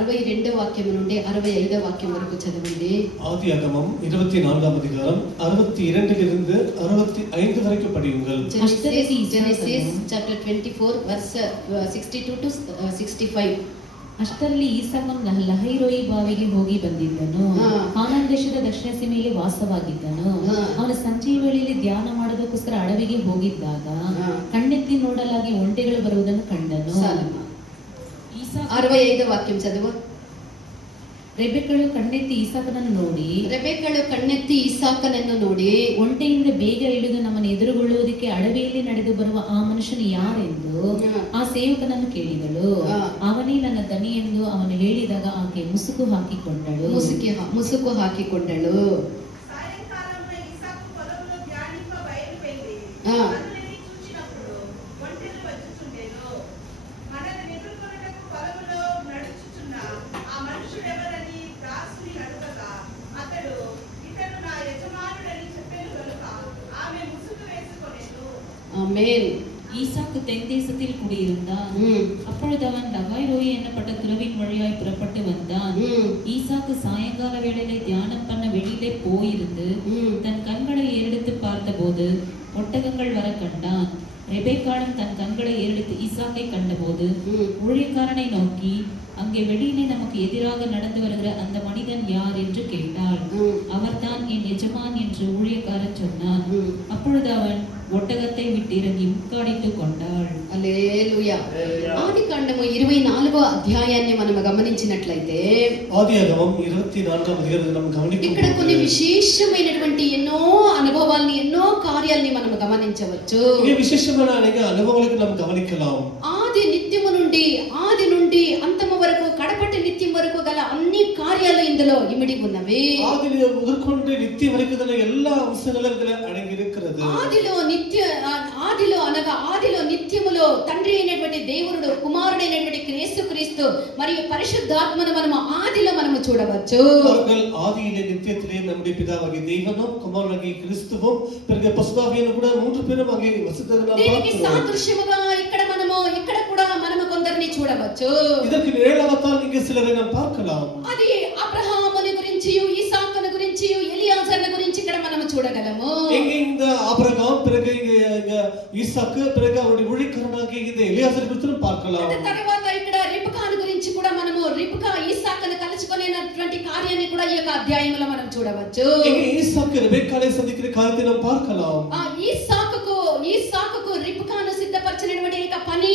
62వ వాక్యం నుండి 65వ వాక్యం వరకు చదవండి. ஆதியாகமம் 24ஆம் அதிகாரம் 62லிருந்து 65 வரைக்கும் படியுங்கள். Genesis chapter 24 verse 62 to 65. ಅಷ್ಟರಲ್ಲಿ ಈಸಾಕನು ಲಹೈರೋಯಿ ಬಾವಿಗೆ ಹೋಗಿ ಬಂದಿದ್ದನು. ಕಾನಾನ್ ದೇಶದ ದಕ್ಷಿಣ ಸೀಮೆಯಲ್ಲಿ ವಾಸವಾಗಿದ್ದನು. ಅವನ ಸಂಜೆಯ ವೇಳೆಯಲ್ಲಿ ಧ್ಯಾನ ಮಾಡೋದಕ್ಕೋಸ್ಕರ ಅಡವಿಗೆ ಹೋಗಿದ್ದಾಗ ಕಣ್ಣೆತ್ತಿ ನೋಡಲಾಗಿ ಒಂಟೆಗಳು ಬರುವುದನ್ನು ಕಂಡನು. 65వ వాక్యం చదువు. ರೆಬೆಕ್ಕಳು ಕಣ್ಣೆತ್ತಿ ಈಸಾಕನನ್ನು ನೋಡಿ ಒಂಟೆಯಿಂದ ಬೇಗ ಇಳಿದು ನಮ್ಮನ್ನು ಎದುರುಗೊಳ್ಳುವುದಕ್ಕೆ ಅಡವಿಯಲ್ಲಿ ನಡೆದು ಬರುವ ಆ ಮನುಷ್ಯನು ಯಾರೆಂದು ಆ ಸೇವಕನನ್ನು ಕೇಳಿದಳು. ಅವನೇ ನನ್ನ ದನಿ ಎಂದು ಅವನು ಹೇಳಿದಾಗ ಆಕೆ ಮುಸುಕು ಹಾಕಿಕೊಂಡಳು. ஈசாக்கு தென் தேசத்தில் குடியிருந்தான். அப்பொழுது அவன் லகாய்ரோயி என்னப்பட்ட துறவின் வழியாய் புறப்பட்டு வந்தான். ஈசாக்கு சாயங்கால வேளையிலே தியானம் பண்ண வெளியிலே போயிருந்து தன் கண்களை ஏறெடுத்து பார்த்தபோது ஒட்டகங்கள் வர கண்டான். ரெபெக்காளும் தன் கண்களை ஏறெடுத்து ஈசாக்கை கண்டபோது ஊழியக்காரனை நோக்கி, அங்கே வெளியிலே நமக்கு எதிராக நடந்து வருகிற அந்த மனிதன் யார் என்று கேட்டாள். அவர்தான் என் எஜமான் என்று ஊழியக்காரன் சொன்னான். அப்பொழுது அவன் ஒட்டகத்தை விட்டு இறங்கி முக்காடித்துக் கொண்டாள். హల్లెలూయా. ఆదికాండము 24వ అధ్యాయాన్ని మనం గమనించినట్లయితే ఆదియాగమం 24వ అధ్యాయాన్ని మనం గమనించు. ఇక్కడ కొన్ని విశేషమైనటువంటి ఎన్నో అనుభవాల్ని ఎన్నో కార్యాల్ని మనం గమనించవచ్చు. ఈ విశేషమైన అనేక అనుభవాలను మనం గమనించలాం. ఆది నుండి అంతము వరకు కడపటి నిత్యం వరకు గల అన్ని కార్యాలు ఇందులో ఇమిడి ఉన్నవి. ఆదిలో మొదలుకొంటే నిత్యం వరకు గల எல்லா అంశాలు ఇందులో అడగి இருக்கிறது. ఆదిలో నిత్యములో తండ్రి అయినటువంటి దేవుడు, కుమారుడైనటువంటి యేసుక్రీస్తు మరియు పరిశుద్ధాత్మను మనము ఆదిలో మనము చూడవచ్చు. ఆదిలో నిత్యத்திலே நம்முடைய பிதாவாகிய தேவனும் குமாரனாகிய கிறிஸ்துவும் பிறகு பரிசுத்தாவியும் கூட மூன்று பேரும் அங்கே வசித்ததனால దీనికి సాదృశ్యముగా ఇక్కడ కూడా మనము కొందరిని చూడవచ్చు. இதற்கு நிழலாகத்தான் இங்கே சிலரை நாம் பார்க்கலாம். అది అబ్రహాముని గురించి, ఇసాకుని గురించి, ఎలియాజర్ని గురించి ఇక్కడ మనము చూడగలము. இங்கே இந்த ஆபிரகாம், பிறகு இங்க ஈசாக்கு, பிறகு அவருடைய ஊழியக்காரனாகிய இந்த எலியாசர் குறித்து பார்க்கலாம். తర్వాత ఇక్కడ రిబ్కాను గురించి కూడా మనము రిబ్కా ఈసాకును కలుసుకునేటువంటి కార్యాన్ని కూడా ఈ యొక్క అధ్యాయంలో మనం చూడవచ్చు. இங்கே ஈசாக்கு ரெபெக்காளை சந்திக்கிற காரியத்தை நாம் பார்க்கலாம். ఈసాకుకు రిబ్కాను సిద్ధపరిచినటువంటి యొక్క పని,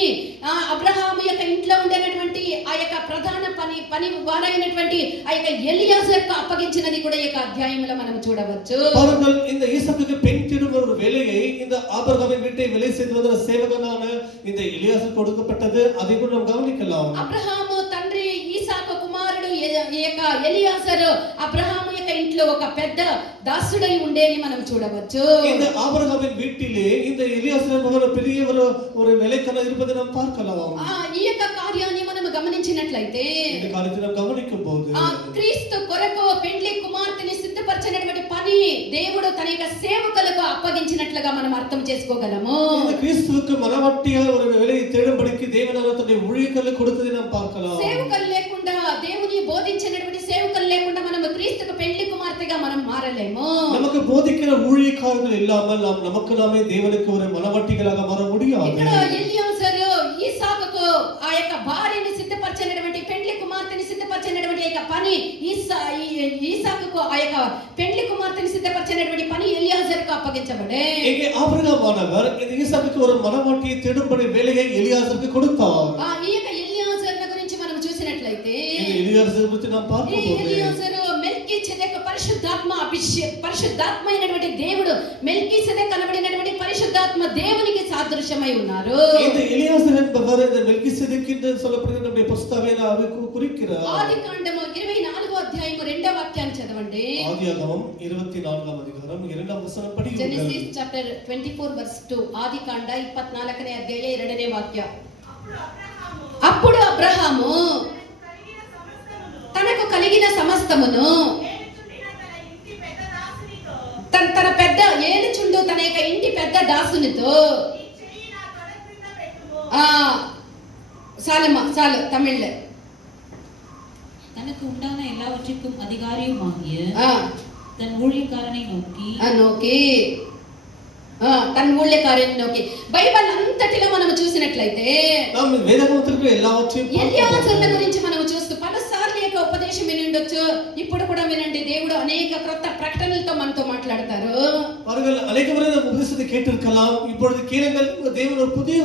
అబ్రహాము యొక్క ఇంట్లో ఉండేటువంటి ఆ యొక్క ప్రధాన పని వారైనటువంటి ఆ యొక్క ఎలియాజర్కు అప్పగించినది కూడా ఈ యొక్క అధ్యాయంలో మనం చూడవచ్చు. பாருங்கள், இந்த ஈசாக்குக்கு பெண் தேடும் ஒரு வேலையை இந்த ஆபிரகாமின் வீட்டை வேலை செய்து வந்த சேவகனான இந்த எலியாசர் கொடுக்கப்பட்டது. அதை கூட நாம் கவனிக்கலாம். అబ్రహాము తండ్రి, ఈసాకు కుమారుడు ఈ యొక్క ఎలియాజరు అబ్రహాము యొక్క ఇంట్లో ఒక పెద్ద దాసుడై ఉండేని మనం చూడవచ్చు. இந்த ஆபிரகாமின் வீட்டிலே இந்த எலியாசர் ஒரு பெரிய ஒரு வேலைக்காரன் இருப்பதை நாம் பார்க்கலாம். ఈ యొక్క కార్యాన్ని మనం గమనించినట్లయితే இந்த காரியத்தை நாம் கவனிக்கும்போது క్రీస్తు కొరకు పెండ్లి కుమార్తెని సిద్ధపరిచినటువంటి పని దేవుడు తన యొక్క సేవకులకు అప్పగించినట్లుగా మనం అర్థం చేసుకోగలము. இந்த கிறிஸ்துவுக்கு மனவாட்டியா ஒரு வேலையை தேடும்படிக்கு தேவனான தன்னுடைய ஊழியர்களுக்கு கொடுத்ததை நாம் பார்க்கலாம். సేవకులు లేకుండా, దేవుని బోధించినటువంటి సేవకులు లేకుండా మనం క్రీస్తుకు పెండ్లి కుమార్తెగా మనం మారలేము. நமக்கு போதிக்கிற ஊழியக்காரர்கள் இல்லாமல் நாம் நமக்கு நாமே தேவனுக்கு ஒரு மனவாட்டிகளாக மாற முடியாது. ఇక్కడ ఎలియాజరు ఈసాకుకు ఆ యొక్క భార్యని సిద్ధపరిచినటువంటి పెండ్లి కుమార్తెని సిద్ధపరిచినటువంటి యొక్క పని, ఈసాకుకు ఆ యొక్క పెండ్లి కుమార్తెని సిద్ధపరిచినటువంటి పని ఎలియాజర్కు అప్పగించబడే. இங்கே ஆபிரகாமானவர் இந்த ஈசாக்குக்கு ஒரு மனவாட்டியை தேடும்படி வேலையை எலியாசருக்கு கொடுத்தார். ఈ యొక్క ఎలియాజర్ని గురించి మనం చూసినట్లయితే ఎలియాజర్ గురించి நாம் பார்க்கும்போது ఎలియాజరు మెల్కీసెదెకు పరిశుద్ధాత్మైనటువంటి దేవుడు, మెల్కీసెదెకు అనబడినటువంటి పరిశుద్ధాత్మ దేవునికి సాదృశ్యమై ఉన్నారు. இந்த எலியாசர் என்பவர் இந்த மெல்கிசேதேக் என்று சொல்லப்படுகிற நம்முடைய பரிசுத்தாவியை குறிக்கிறார். ఆదికాండము 24వ అధ్యాయం 2వ వాక్యాన్ని చదవండి. ఆదియాగమం 24వ అధ్యాయం 2వ వచనం పడియుంది. Genesis chapter 24 verse 2. ఆదికాండ 24వ అధ్యాయం 2వ వాక్యం. అప్పుడు అబ్రహాము తనకు కలిగిన సమస్తమును తన పెద్ద ఏలుచుండు తన యొక్క ఇంటి పెద్ద దాసునితో, చాలు తమిళ్లో உண்டான எல்லாவற்றிற்கும் அதிகாரியுமாகிய ఆ, தன் ஊழியக்காரனை நோக்கி నోకి తన ఊళ్ళకార్యాన్ని నోకి బైబిల్ అంతటిలో మనం చూసినట్లయితే நாம் வேதகமத்திற்கு எல்லாவற்றையும் ఎలియాజరుల గురించి మనం చూస్తూ పలుసార్లు యొక్క ఉపదేశం విని ఉండొచ్చు. ఇప్పుడు కూడా వినండి, దేవుడు అనేక క్రొత్త ప్రకటనలతో మనతో మాట్లాడతారు. அவர்கள் அநேக முறை இந்த உபதேசத்தை கேட்டிருக்கலாம். இப்பொழுது கேளுங்கள், தேவன் ஒரு புதிய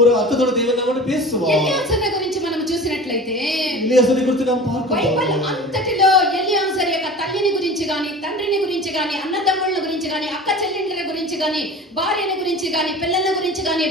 ஒரு அர்த்தத்தோட தேவன் நம்மோடு பேசுவார். ఎలియాజరుల గురించి మనం చూసినట్లయితే எலியாசரை குறித்து நாம் బైబిల్ பார்க்கிறோம். అంతటిలో ఎలియాజరు యొక్క తల్లిని గురించి గాని, తండ్రిని గురించి గాని, అన్నదమ్ముల గురించి గాని, అక్క చెల్లెండ్ల గురించి గాని, భార్యల గురించి గాని, పిల్లల గురించి గాని,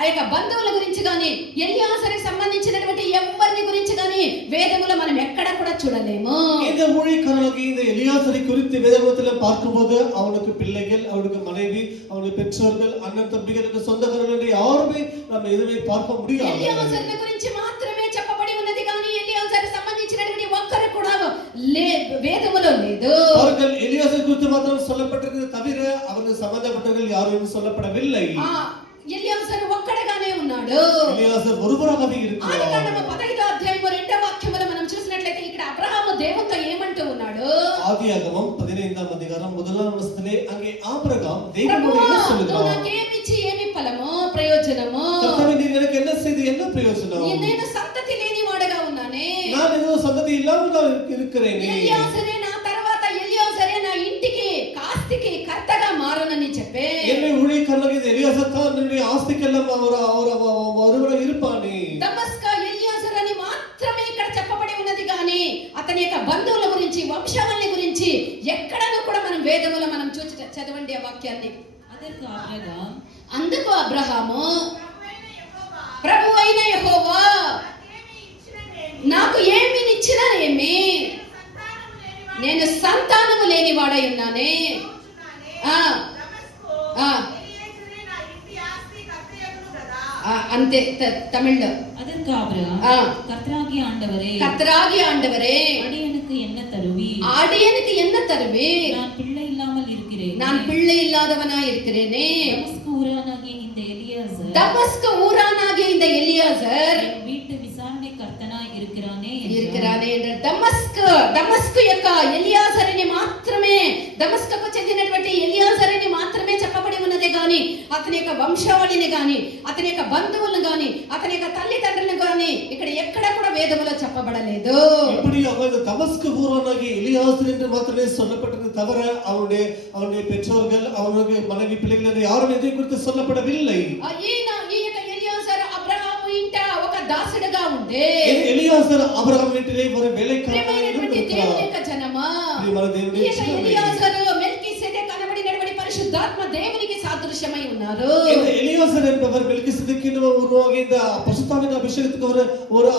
ఆ యొక్క బంధువుల గురించి గాని, ఎలియాజరుకి సంబంధించినటువంటి ఎవరిని గురించి గాని వేదములో మనం ఎక్కడ కూడా చూడలేము. இந்த ஊழியக்காரனுக்கு இந்த எலியாசரை குறித்து வேதகமத்தில் பார்க்கும்போது அவனுக்கு பிள்ளைகள், அவனுக்கு மனைவி, அவனுக்கு பெற்றோர்கள், அண்ணன் தம்பிகள் என்று சொந்தக்காரர்கள் என்று யாருமே நம்ம எதுவுமே பார்க்க முடியாது. ఎలియాజరుల గురించి మాత్రమే చెప్పబడి ఉన్నది కానీ ఎలియాజరుకి సంబంధించినటువంటి ఒక్కరు కూడా వేదములో లేదు. அவர்கள் எலியாசரை குறித்து மாத்திரம் சொல்லப்பட்டிருக்கிறது தவிர அவருக்கு சம்பந்தப்பட்டவர்கள் யாரும் சொல்லப்படவில்லை. ఎలియాజరు ఒక్కడగానే ఉన్నాడు. எலியாசர் ஒருவராகவே இருக்கிறார். ఆదికాండము 15వ అధ్యాయము 2వ వాక్యములో మనం చూసినట్లయితే ఇక్కడ అబ్రహాము దేవునితో ఏమంటూ ఉన్నాడు? ஆதியாகமம் 15ஆம் அதிகாரம் 1ஆம் வசனத்திலே அங்கே ஆபிரகாம் தேவனோடு ప్రభువా, என்ன నువ్వు சொல்கிறார்? నాకేమిచ్చి ఏమి ఫలము ప్రయోజనము? கர்த்தாவே, நீர் எனக்கு என்ன செய்து என்ன பிரயோஜனம்? నేను సంతతి లేనివాడుగా ఉన్నానే. நான் ஏதோ சந்ததி இல்லாமல் நான் இருக்கிறேனே. ఎలియాజరే నా తర్వాత ఎలియాజరే నా ఇంటికి కాస్తికి కర్తగా మారనని చెప్పే என்னை ஊழியக்காரனாக இந்த எலியாசர் தான் என்னுடைய ஆஸ்திக்கெல்லாம் ஒருவராக இருப்பானே. దమస్క ఎలియాజర్ అని మాత్రమే ఇక్కడ చెప్పబడి ఉన్నది కానీ అతని యొక్క బంధువుల గురించి, వంశావళి గురించి ఎక్కడనూ కూడా మనం వేదములో మనం చదవండి ఆ వాక్యాన్ని. அதற்கு ஆபிரகாம் అందుకు అబ్రహాము, ప్రభువైన యెహోవా నాకు ఏమి ఇచ్చినా ఏమి, నేను సంతానము లేనివాడై ఉన్నానే. ఆ ఆ అంతే తమిళ్లో. அதற்கு ஆபிரகாம் ஆ. கர்த்தராகிய ஆண்டவரே, கர்த்தராகிய ஆண்டவரே, அடியனுக்கு என்ன தருவி? அடியனுக்கு என்ன தருவே? நான் பிள்ளை இல்லாமல் இருக்கிறேன். நான் பிள்ளை இல்லாதவனா இருக்கிறேனே. தமஸ்கு ஊரானாகிய இந்த எலியாசர் தமஸ்கு ஊரானாகிய இந்த எலியாசர் என் வீட்டு விசாரணை கர்த்தனாய் இருக்கிறானே என்றார். இருக்கிறானே என்ற దమస్కు యొక్క ఎలియాజరుని మాత్రమే, దమస్కుకు చెందినటువంటి ఎలియాజరుని మాత్రమే చెప్పబడి ఉన్నదే గాని అతని యొక్క వంశావళిని గాని, అతని యొక్క బంధువులను గాని, అతని యొక్క తల్లిదండ్రులను గాని ఇక్కడ ఎక్కడ కూడా వేదములో చెప్పబడలేదు. இப்படியாக இந்த தமஸ்கு ஊரானாகிய எலியாசர் என்று மாத்திரமே சொல்லப்பட்டது தவிர அவனுடைய பெற்றோர்கள், அவனுடைய மனைவி, பிள்ளைகள் என்று யாரும் இதை குறித்து சொல்லப்படவில்லை. ఈ యొక్క ఎలియాజరు అబ్రహాము ఇంట ఒక దాసుడుగా ఉండే எலியாசர் ஆபிரகாம் வீட்டிலே ஒரு வேலைக்காரனாக ప్రియమైనటువంటి దేవుని இருந்தார். యొక్క జనమా, ప్రియమైన దేవుని ఈ యొక్క జనమే. ఎలియాజరు మెల్కీసెదెకు అనబడినటువంటి పరిశుద్ధాత్మ దేవునికి సాదృశ్యమై ఉన్నారు. இந்த எலியாசர் என்பவர் மெல்கிசேதேக்கு உருவாகிய இந்த பரிசுத்தாவின் அபிஷேகத்துக்கு ஒரு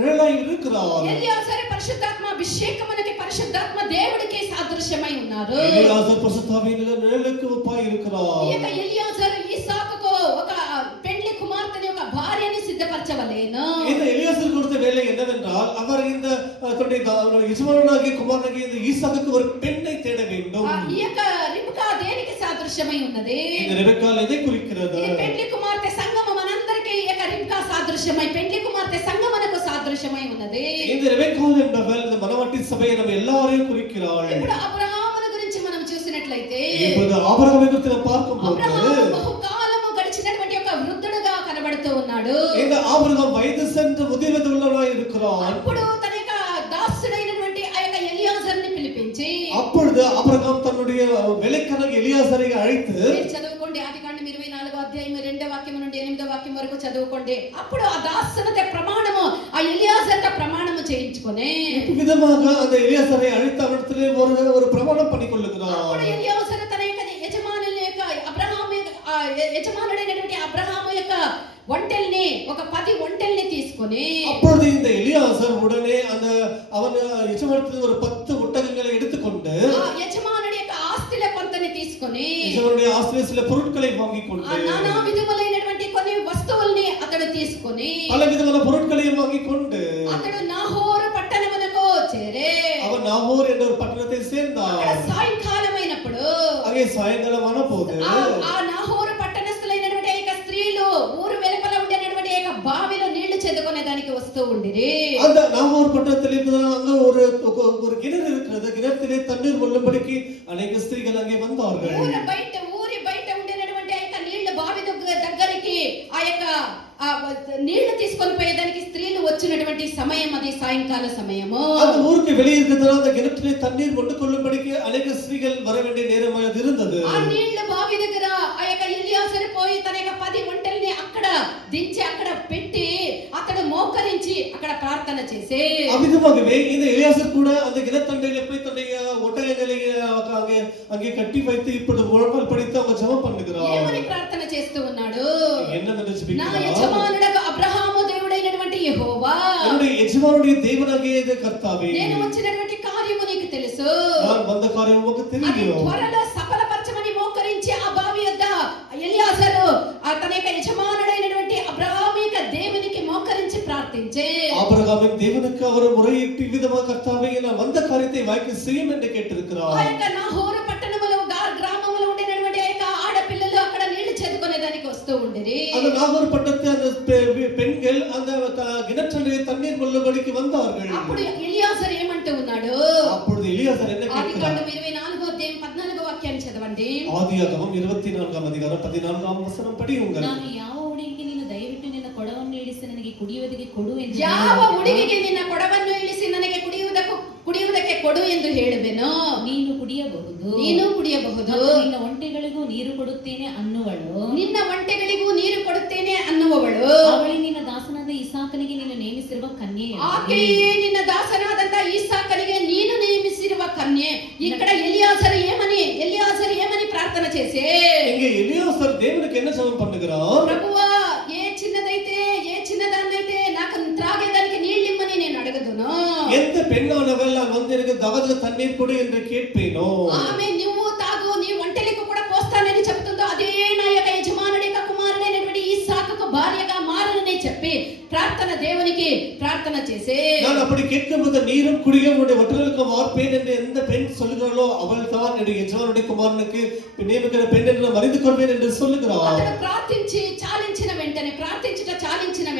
நிழலாய் இருக்கிறார். ఎలియాజరు పరిశుద్ధాత్మ అభిషేకమునకి పరిశుద్ధాత్మ దేవుడికి సాదృశ్యమై ఉన్నారు. எலியாசர் பரிசுத்தாவின் நிழலுக்கு ஒப்பாய் ఈ இருக்கிறார். యొక్క ఎలియాజరు ఈసాకుకు ఒక పెండ్లి కుమార్తెని, ఒక భార్యని సిద్ధపరచవలేను. இந்த எலியாசர் கொடுத்த வேலை என்னவென்றால் அவர் இந்த தன்னுடைய எஜமானாகிய குமாரனாகிய இந்த ஈசாக்குக்கு ஒரு பெண்ணை தேட வேண்டும். ఈ యొక్క రిబ్కా దేనికి సాదృశ్యమై ఉన్నది? இந்த ரெபெக்காள் எதை குறிக்கிறது? ఇది పెండ్లి కుమార్తె సంగమ మనందరికీ ఈ యొక్క రిబ్కా సాదృశ్యమై, పెండ్లి కుమార్తె సంగమనకు సాదృశ్యమై ఉన్నది. இந்த ரெபெக்காள் என்பவள் இந்த மணவாட்டி சபையை நம்ம எல்லாரையும் குறிக்கிறாள். ఇప్పుడు అబ్రహామును గురించి మనం చూసినట్లయితే இப்பொழுது ஆபிரகாமை குறித்து நாம் பார்க்கும்போது అబ్రహాము బహుకాలము గడిచినటువంటి ఒక వృద్ధుడుగా కనబడుతూ ఉన్నాడు. இந்த ஆபிரகாம் வயது சென்று முதிர்வயது உள்ளவனாய் இருக்கிறான். అప్పుడు తన యొక్క దాసుడైనటువంటి ఆ యొక్క ఎలియాజర్ని పిలిపించి, அப்பொழுது ஆபிரகாம் தன்னுடைய வேலைக்காரனாகிய எலியாசரை அழைத்து, మీరు చదువుకోండి ఆదికాండం 24వ అధ్యాయం 2వ వాక్యం నుండి 8వ వాక్యం వరకు చదువుకోండి. అప్పుడు ఆ దాసునత ప్రమాణము, ఆ ఎలియాజర్తో ప్రమాణము చేయించుకొని விதமாக அந்த எலியாசரை அழைத்து அவனிடத்திலே ஒரு பிரமாணம் பண்ணி கொள்ளுகிறார். అప్పుడు ఎలియాజరు తన యొక్క యజమానుల యొక్క యజమానుడైనటువంటి అబ్రహాము యొక్క ఒంటెల్ని, ఒక 10 ఒంటెల్ని తీసుకొని, அப்பொழுது இந்த எலியாசர் உடனே அவன் எஜமானத்தில் ஒரு 10 ஒட்டகங்களை எடுத்துக்கொண்டு ఆ యజమానుడి యొక్క ఆస్తిలో కొంతని తీసుకొని, எஜமானுடைய ஆஸ்தியிலே சில பொருட்களை வாங்கிக் கொண்டு నానా విధములైనటువంటి కొన్ని వస్తువుల్ని అతడు తీసుకొని பல விதமான பொருட்களையும் வாங்கிக் கொண்டு అతడు నాహోరు పట్టణమునకు చేరే. அவன் நாகோர் என்ற ஒரு பட்டணத்தை சேர்ந்தான். అక్కడ సాయంకాలమైనప్పుడు அங்கே சாயங்காலமான போது ఆ నాహోరు పట్టణస్థులైనటువంటి ఏక స్త్రీలు ఊరు వెలుపల ఉండేటువంటి ఏక బావిలో నీళ్లు చెదుకునే దానికి వస్తూ ఉండిరి. அந்த நாகூர் பட்டணத்தில் அங்க ஒரு கிணறு இருக்கிறது. கிணற்றிலே தண்ணீர் கொள்ளும்படிக்கு அநேக ஸ்திரீகள் அங்கே வந்தார்கள். ఊరి బయట ఉండేటువంటి ఆ యొక్క నీళ్ల బావి దగ్గరికి ఆ యొక్క నీళ్లు తీసుకొని పోయేదానికి స్త్రీలు వచ్చినటువంటి సమయం అది సాయంకాల సమయము. அந்த ஊருக்கு வெளியே இருக்கிறதால அந்த கிணற்றிலே தண்ணீர் கொண்டு கொள்ளும்படிக்கு அநேக ஸ்திரீகள் வர வேண்டிய நேரம் அது இருந்தது. ఆ నీళ్ల బావి దగ్గర ఆ యొక్క ఎలియాజరు పోయి తన యొక్క 10 ఒంటెల్ని అక్కడ దించి అక్కడ పెట్టి అతడు మోకరించి అక్కడ ప్రార్థన చేసి அவ்விதமாகவே இந்த எலியாசர் கூட அந்த கிணத்தண்டையில போய் தன்னுடைய ஒட்டகங்களை அங்கே கட்டி வைத்து இப்படி முழங்கால் படித்து அவங்க ஜெபம் பண்ணுகிறார். ఏమని ప్రార్థన చేస్తూ ఉన్నాడు? என்னன்னு నా ஜெபிக்கிறார். యజమానుడగు అబ్రహాము దేవుడైనటువంటి యెహోవా, என்னுடைய எஜமானுடைய தேவனாகிய கர்த்தாவே, నేను వచ్చినటువంటి కార్యము నీకు తెలుసు. நான் வந்த காரியம் உங்களுக்கு అది தெரியும். త్వరలో సఫలపరచమని మోకరించి ఆ బావి యొద్ద ఎలియాజరు తన యొక్క యజమానుడైనటువంటి అబ్రహాము యొక్క దేవునికి మోకరించి ప్రార్థించే ஆபிரகாமின் தேவனுக்கு அவர் முறையிட்டு விதமாக கர்த்தாவே நான் வந்த காரியத்தை வாய்க்கு செய்யும் என்று கேட்டிருக்கிறார். ఆ యొక్క నాహోరు పట్టణములో గ్రామములో ఉండేటువంటి ఆ యొక్క ఆడపిల్లలు అక్కడ నీళ్లు చేదుకునేదానికి వస్తూ ఉండిరి. அந்த நாகூர் பட்டணத்து அந்த பெண்கள் அந்த கிணற்றிலே தண்ணீர் கொள்ளும்படிக்கு வந்தார்கள். అప్పుడు ఎలియాజరు ఏమంటూ ఉన్నాడు? அப்பொழுது எலியாசர் என்ன கேட்கிறார்? ఆదికాండం 24వ అధ్యాయం 14వ వాక్యాన్ని చదవండి. ஆதியாகமம் 24ஆம் அதிகாரம் 14ஆம் வசனம் படியுங்கள். ನಾನು ಯಾವ ಹುಡುಗಿಗೆ ನೀನು ದಯವಿಟ್ಟು ನಿನ್ನ ಕೊಡವನ್ನು ಇಳಿಸಿ ನನಗೆ ಕುಡಿಯುವುದಕ್ಕೆ ಕೊಡು ಎಂದು ಯಾವ ಹುಡುಗಿಗೆ ನಿನ್ನ ಕೊಡವನ್ನು ಇಳಿಸಿ ನನಗೆ ಕುಡಿಯುವುದಕ್ಕೆ ಕೊಡು ಎಂದು ಹೇಳುವೆನೋ ನೀನು ಕುಡಿಯಬಹುದು, ಮತ್ತು ನಿನ್ನ ಒಂಟೆಗಳಿಗೂ ನೀರು ಕೊಡುತ್ತೇನೆ ಅನ್ನುವಳು. ನಿನ್ನ ಒಂಟೆಗಳಿಗೂ ನೀರು ಕೊಡುತ್ತೇನೆ ಅನ್ನುವವಳು ಅವಳೇ ನಿನ್ನ ದಾಸನಾದ ಇಸಾಕನಿಗೆ ನೀನು ನೇಮಿಸಿರುವ ಕನ್ಯೆ. ಆಕೆಯೇ ನಿನ್ನ ದಾಸನಾದಂತ ఈసాకನಿಗೆ ನೀನು ನೇಮಿಸಿರುವ కన్యೆ. ఇక్కడ ఎలియాజరు ఏమని ప్రార్థన చేసే? இங்கே எலியாசர் தேவனுக்கு என்ன ஜெபம் பண்ணுகிறார்? ప్రభువా, ఏ చిన్నదాన్నైతే నాకు త్రాగేదానికి నీళ్ళు ఇమ్మని నేను అడగదును. எந்த பெண்ணானவள் நான் வந்து எனக்கு தாகத்துக்கு தண்ணீர் கொடு என்று கேட்பேனோ, ఆమె నువ్వు తాగు, నీ ఒంటెలకు కూడా పోస్తానని చెప్తుందో అదే నా యొక్క యజమానుడి యొక్క కుమారుడైనటువంటి ఈసాకుకు భార్యగా మారనని చెప్పి దేవునికి ప్రార్థన చేసే நான் அப்படி கேட்கும்போது நீரும் குடியும் உடைய ஒற்றர்களுக்கு வார்ப்பேன் என்று எந்த பெண் சொல்லுகிறாளோ அவள் தான் என்னுடைய எஜமானுடைய குமாரனுக்கு நியமிக்கிற பெண் என்று நான் அறிந்து கொள்வேன் என்று சொல்லுகிறாள். అతడు ప్రార్థించి చాలించిన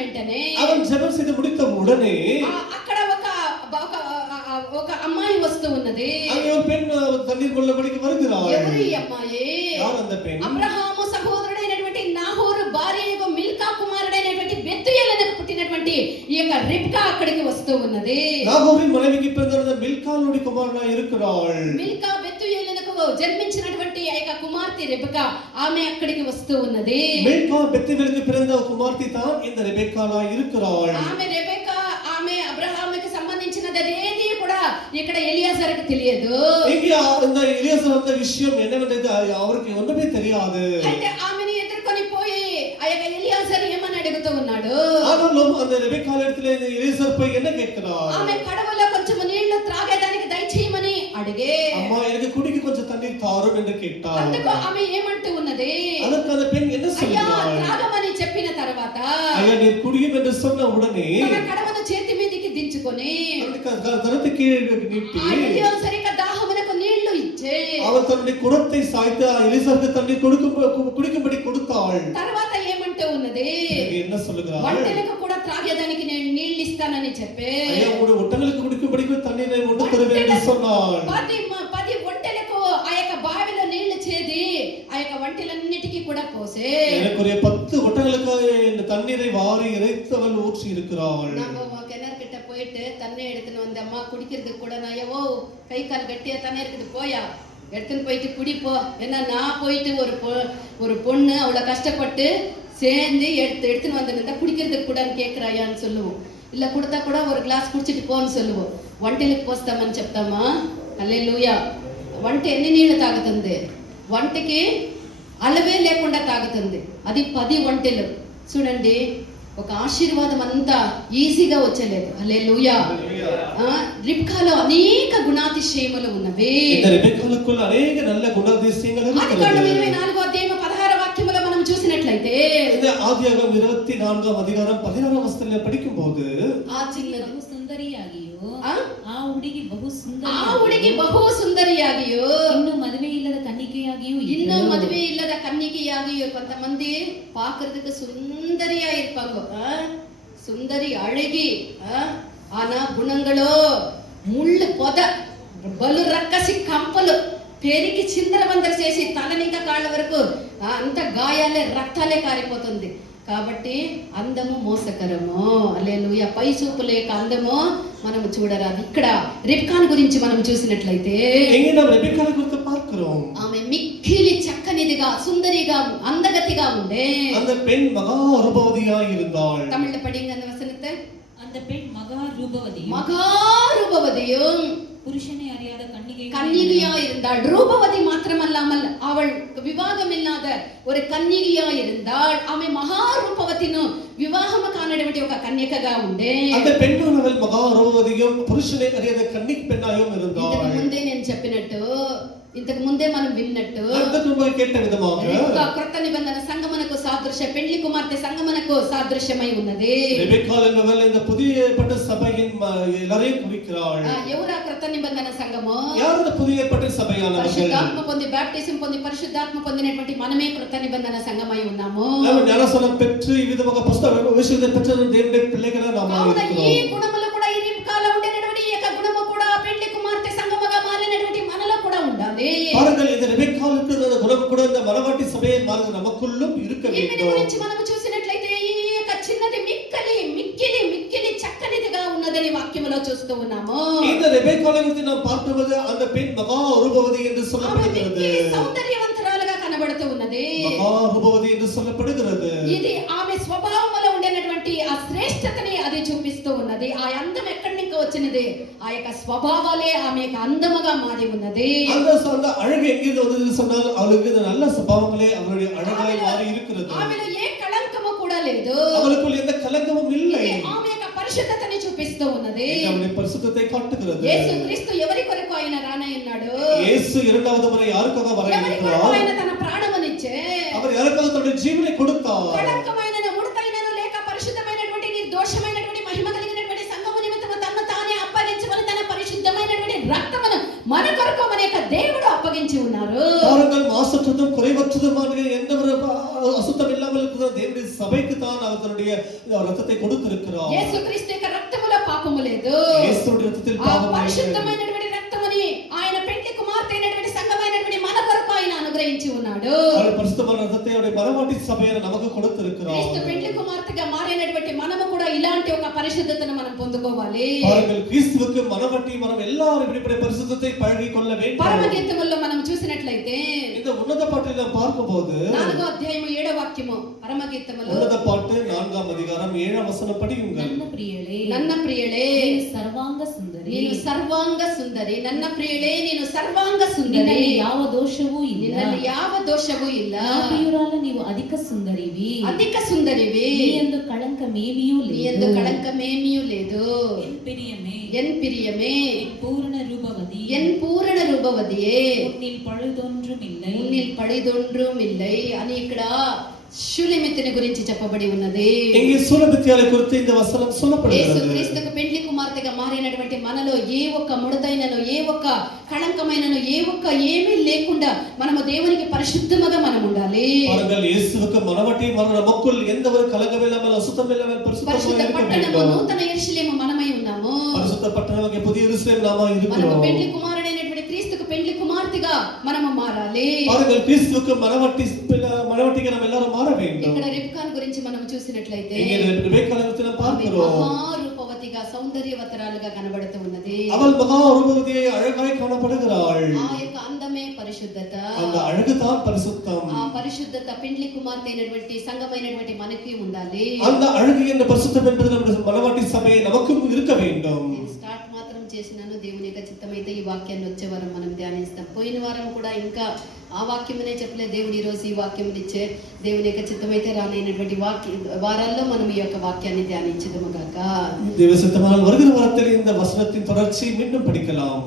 వెంటనే அவன் ஜெபம் செய்து முடித்த உடனே అక్కడ ఒక అమ్మాయి వస్తూ ఉన్నది. அங்கே ஒரு பெண் தண்ணீர் கொள்ளபடிக்கு வருகிறாள். ఎవరు ఈ అమ్మాయి? யார் அந்த பெண்? అబ్రహాము సహోదరుడైనటువంటి నాహోరు భార్యయగు మిల్కా కుమారుడైనటువంటి బెతుయేలునకు పుట్టినటువంటి ఈ యొక్క రిబ్కా అక్కడికి వస్తూ ఉన్నది. நாகோரின் மனைவிக்கு பிறந்த மில்காளுடைய குமாரனாய் இருக்கிறாள். మిల్కా బెతుయేలునకు జన్మించినటువంటి ఆ యొక్క కుమార్తె రెబెకా ఆమె అక్కడికి వస్తూ ఉన్నది. மில்கா பெத்துவேலுக்கு பிறந்த குமார்த்தி தான் இந்த ரெபெக்காளாய் இருக்கிறாள். ఆమె అబ్రహాముకి సంబంధించినది ఏది కూడా ఇక్కడ ఎలియాజరుకు తెలియదు. இங்கே இந்த எலியாசர் வந்த விஷயம் என்னவென்றது அவருக்கு ஒன்றுமே தெரியாது. అంటే ఆమెని ఎదుర్కొని పోయి ఆ యొక్క ఎలియాజరు ఏమని అడుగుతూ ఉన్నాడు? ஆனாலும் அந்த ரெபெக்காள் இடத்துல இந்த எலியாசர் போய் என்ன கேட்கிறார்? ఆమె కడవలో కొంచెం నీళ్లు త్రాగేదానికి దయచేయమని అడిగే, அம்மா எனக்கு குடிக்க கொஞ்சம் தண்ணீர் தாரும் என்று கேட்டார். అందుకు ఆమె ఏమంటూ ఉన్నది? அதற்கு அந்த பெண் என்ன అయ్యా சொல்கிறாள்? త్రాగమని చెప్పిన తర్వాత ஐயா நீ குடியும் என்று சொன்ன உடனே తన కడవను చేతి మీదకి దించుకొని தரத்தை கீழே நீட்டி ఆ ఎలియాజరుకు దాహమునకు నీళ్లు ఇచ్చే அவள் தன்னுடைய குடத்தை சாய்த்து எலியாசருக்கு தண்ணீர் குடிக்கும்படி கொடுத்தாள். తర్వాత ఏమంటూ ఉన్నది? என்ன சொல்லுகிறாள்? వంటలకు కూడా త్రాగేదానికి నేను నీళ్లు ఇస్తానని చెప్పే ஐயா உங்களுடைய ஒட்டங்களுக்கு குடிக்கும்படி தண்ணீரை ஒன்று தருவேன் என்று சொன்னாள். 10 ఒంటెలకు ఆ యొక్క బావిలో నీళ్లు చేది ఆ యొక్క వంటలన్నిటికీ కూడా పోసే எனக்குரிய 10 ஒட்டங்களுக்கு இந்த தண்ணீரை வாரி இறைத்தவள் ஊற்றி இருக்கிறாள். நம்ம கிணறு கிட்ட போயிட்டு தண்ணி எடுத்துன்னு வந்து அம்மா குடிக்கிறதுக்கு கூட நான் எவோ கை கால் கட்டியா தண்ணி இருக்குது போயா எடுத்துன்னு போயிட்டு குடிப்போ. ஏன்னா நான் போயிட்டு ஒரு பொண்ணு அவ்வளோ கஷ்டப்பட்டு சேர்ந்து எடுத்துன்னு வந்திருந்தா குடிக்கிறதுக்கு கூடன்னு கேட்குறாயான்னு சொல்லுவோம். இல்லை கொடுத்தா கூட ஒரு கிளாஸ் குடிச்சிட்டு போன்னு சொல்லுவோம். వంటలకు పోస్తామని చెప్తామా? హల్లెలూయా. వంట ఎన్ని నీళ్ళు తాగుతుంది? వంటకి అలవే లేకుండా తాగుతుంది. అది 10 వంటలు. చూడండి, ఒక ఆశీర్వాదం అంతా ఈజీగా వచ్చలేదు. హల్లెలూయా. రిబ్కాలో అనేక గుణాతిశయములు ఉన్నవి. இந்த ரெபெக்காளுக்குள்ள अनेक நல்ல குணாதிசயங்கள் இருக்கிறது. ఆదికాండం 24వ అధ్యాయం 16వ వాక్యములో మనం చూసినట్లయితే இந்த ஆதியாகமம் 24ஆம் அதிகாரம் 16ஆம் வசனத்தை படிக்கும்போது ఆ చిన్నది ಬಹು ಸುಂದರಿಯಾಗಿಯೂ ఆ ಹುಡುಗಿ ಬಹು ಹುಡುಗಿ ಬಹು ಸುಂದರಿಯಾಗಿಯೋ ಇನ್ನು ಮದುವೆ ಇಲ್ಲದ ಕನ್ನಿಕೆಯಾಗಿಯೂ இன்னும் மதுவே இல்லாத கன்னிகையாகியோ. కొంతమంది பார்க்கிறதுக்கு சுந்தரியா இருப்பாங்க, సుందరి అழகி ఆనా గుణంగలో ముళ్ళు పొద బలు రక్కసి కంపలు పెరిగి చిందరవందర చేసి తలనింక కాళ్ళ వరకు అంత గాయాలే రక్తాలే కారిపోతుంది. కాబట్టి అందము మోసకరము. హల్లెలూయా. పై చూపు లేక అందము మనము చూడరాదు. ఇక్కడ రిబ్కాన్ గురించి మనం చూసినట్లయితే ఆమె మిక్కిలి చక్కనిదిగా సుందరిగా అందగతిగా ఉండే. தமிழ்ல படிங்க அந்த வசனத்தை. அந்த பெண் மகா ரூபவதியும் புருஷனை அறியாத கன்னிகையா இருந்தாள். ரூபவதி மாத்திரமல்லாமல் அவள் விவாகம் இல்லாத ஒரு கன்னிகையா இருந்தாள். ఆమె మహా రూపవతిను వివాహము కానటువంటి ఒక కన్యకగా ఉండే. அந்த பெண்ணானவள் மகா ரூபவதியும் புருஷனை அறியாத கன்னிகை பெண்ணாயும் இருந்தாள். ఇంతకు ముందే నేను చెప్పినట్టు, ఇంతకు ముందే మనం విన్నట్టు క్రొత్త నిబంధన సంగమనకు సాదృశ్య, పెండ్లి కుమార్తె సంగమనకు సాదృశ్యమై ఉన్నది. ரெபெக்காள் என்பவள் இந்த புதிய ஏற்பட்ட சபையின் எல்லாரையும் குறிக்கிறாள். ఎవరా క్రొత్త నిబంధన సంగమం? யார் இந்த புதிய ஏற்பட்ட சபையானவர்கள்? పరిశుద్ధాత్మ పొంది బాప్టిజం పొంది పరిశుద్ధాత్మ పొందినటువంటి మనమే క్రొత్త నిబంధన సంగమై ఉన్నాము. நாம் ஞானஸ்நானம் பெற்று இவ்விதமாக புஸ்தக விசுவாசத்தை பெற்ற தேவனுடைய பிள்ளைகளா நாம் இருக்கிறோம். ఈ గుణములు కూడా ఈ రిబ్కాలో ఉండేటువంటి ఈ యొక్క గుణము కూడా పెండ్లి కుమార్తె సంగమగా మారినటువంటి మనలో కూడా ఉండాలి. பாருங்கள், இந்த ரெபெக்காளுக்கு அந்த குணம் கூட இந்த மனவாட்டி சபையை மாதிரி நமக்குள்ளும் இருக்க வேண்டும். ఈ గురించి మనం చూసినట్లయితే ఈ యొక్క చిన్నది మిక్కిలి చక్కనిదిగా ఉన్నదని వాక్యములో చూస్తూ ఉన్నాము. இந்த ரெபெக்காளை குறித்து நாம் பார்க்கும்போது அந்த பெண் மகா ரூபவதி என்று சொல்லப்படுகிறது. సౌందర్యవంతురాలుగా కనబడుతూ ఉన్నది. మహా రూపవతి என்று சொல்லப்படுகிறது. ఇది ఆమె స్వభావంలో ఉండేటువంటి ఆ శ్రేష్టతని అది చూపిస్తూ ఉన్నది. ఆ అందం ఎక్కడి నుంచి వచ్చినది? ఆ యొక్క స్వభావాలే ఆమె యొక్క అందముగా మారి ఉన్నది. அந்த அழகு எங்கிருந்து வந்தது சொன்னால் அவளுக்கு நல்ல சுபாவங்களே அவளுடைய அழகாய் மாறி இருக்கிறது. ఆమెలో ఏ కళంకము కూడా లేదు. அவளுக்குள் எந்த கலங்கமும் இல்லை. ఆమె యొక్క పరిశుద్ధతని చూపిస్తూ ఉన్నది. அவளுடைய பரிசுத்தத்தை காட்டுகிறது. యేసుక్రీస్తు ఎవరి కొరకు ఆయన రానయ్యున్నాడు? యేసు இரண்டாவது முறை யாருக்காக வரவேற்கிறார்? ఆయన తన ప్రాణమునిచ్చే. அவர் யாருக்காக தன்னுடைய జీవனை கொடுத்தார்? కళంకమైన ముడతైనను లేక పరిశుద్ధమైనటువంటి నిర్దోషమైనటువంటి మహిమ కలిగినటువంటి సంఘము నిమిత్తము తన్ను తానే అప్పగించుకొని తన పరిశుద్ధమైనటువంటి రక్తమును మన కొరకు మన యొక్క దేవుడు అప్పగించి ఉన్నారు. பாருங்கள், மாசற்றதும் குறைவற்றதுமான எந்த ஒரு அசுத்தம் இல்லாமல் இருக்கிற தேவனுடைய சபைக்கு தான் அவர் தன்னுடைய ரத்தத்தை கொடுத்திருக்கிறார். యేసుక్రీస్తు యొక్క రక్తములో పాపము లేదు. యేసుடைய రక్తத்தில் పాపం లేదు. పరిశుద్ధమైనటువంటి రక్తముని ఆయన పెండ్లి కుమార్తె అయినటువంటి సంఘమైనటువంటి మన కొరకు ఆయన అనుగ్రహించి ఉన్నాడు. அவர் பரிசுத்தமான ரத்தத்தை அவருடைய மனவாட்டி சபையை நமக்கு கொடுத்திருக்கிறார். క్రీస్తు పెండ్లి కుమార్తెగా మారినటువంటి మనము కూడా ఇలాంటి ఒక పరిశుద్ధతను మనం పొందుకోవాలి. பாருங்கள், கிறிஸ்துவுக்கு மனவாட்டி మనం எல்லாரும் இப்படி பரிசுத்தத்தை பழகி கொள்ள வேண்டும். పరమగీతములో మనం చూసినట్లయితే இந்த உன்னத பாட்டில் நாம் பார்க்கும்போது 4వ అధ్యాయము 7వ వాక్యము పరమగీతములో உன்னத பாட்டு 4ஆம் அதிகாரம் 7ஆம் வசனம் படியுங்கள். నన్న ప్రియులే సర్వాంగ సుందరి, నేను సర్వాంగ సుందరి. నన్న ప్రియులే నేను సర్వాంగ సుందరి. ನಿನ್ನಲ್ಲಿ ಯಾವ ದೋಷವೂ ಇಲ್ಲ. ನಿನ್ನಲ್ಲಿ ಯಾವ ದೋಷವೂ ಇಲ್ಲ. ಪ್ರಿಯುರಾಲ ನೀವು ಅಧಿಕ ಸುಂದರಿವಿ. అధిక సుందరివి. నీ యందు కళంకమేమియూ నీ లేదు. యందు కళంకమేమియూ లేదు. என் பிரியமே, ఎన్ ప్రియమే, என் பூரண ரூபவதி, ఎన్ పూర్ణ రూపవదియే, உன்னில் பழுதொன்றும் இல்லை. ఉన్నిల్ పడిదొండ్రుం ఇల్లై అని ఇక్కడ షులెమితిని గురించి చెప్పబడి ఉన్నది. இங்கே சூலமித்தியாளை குறித்து இந்த வசனம் சொல்லப்படுகிறது. యేసుక్రీస్తుకు పెండ్లి కుమార్తెగా మారినటువంటి మనలో ఏ ఒక్క ముడతైనను, ఏ ఒక్క కళంకమైనను, ఏ ఒక్క ఏమీ లేకుండా మనము దేవునికి పరిశుద్ధముగా మనం ఉండాలి. பாருங்கள், இயேசுவுக்கு மனவாட்டி நமக்குள் எந்த ஒரு கலங்கம் இல்லாமல் அசுத்தம் இல்லாமல் పరిశుద్ధ பரிசுத்தமாக இருக்க పట్టణము வேண்டும். నూతన యెరూషలేము మనమై ఉన్నాము. பரிசுத்த பட்டணமாக புதிய எருசலேம் நாம మనము இருக்கிறோம். పెండ్లి కుమారుడైనటువంటి క్రీస్తుకు పెండ్లి కుమార్తెగా మనము మారాలి. பாருங்கள், கிறிஸ்துவுக்கு மனவாட்டிக்கு நாம் எல்லாரும் மாற வேண்டும். ఇక్కడ రిబ్కాన్ గురించి మనం చూసినట్లయితే இங்கே ரெபெக்காளை குறித்து நாம் பார்க்கிறோம். మహారూపవతిగా సౌందర్యవతరాలుగా కనబడుతూ ఉన్నది. அவள் மகா ரூபவதியை அழகாய் காணப்படுகிறாள். ఆ యొక్క అందమే పరిశుద్ధత. அந்த அழகுதான் பரிசுத்தம். ఆ పరిశుద్ధత పెండ్లి కుమార్తె అయినటువంటి సంఘమైనటువంటి మనకి ఉండాలి. அந்த அழகு என்ற பரிசுத்தம் என்பது நம்முடைய மனவாட்டி சபையை நமக்கும் இருக்க வேண்டும். నేను స్టార్ట్ మాత్రం చేసినాను. దేవుని యొక్క చిత్తమైతే ఈ వాక్యాన్ని వచ్చే వారం మనం ధ్యానిస్తాం. పోయిన వారం కూడా ఇంకా ఆ వాక్యమనే చెప్పలే. దేవుడు ఈ రోజు ఈ వాక్యం ఇచ్చే దేవుని యొక్క చిత్తమైతే రానైనటువంటి వారాల్లో మనం ఈ యొక్క వాక్యాన్ని ధ్యానించదము గాక. தேவ சித்தமானால் வருகிற வாரத்தில் இந்த வசனத்தின் தொடர்ச்சி மீண்டும் படிக்கலாம்.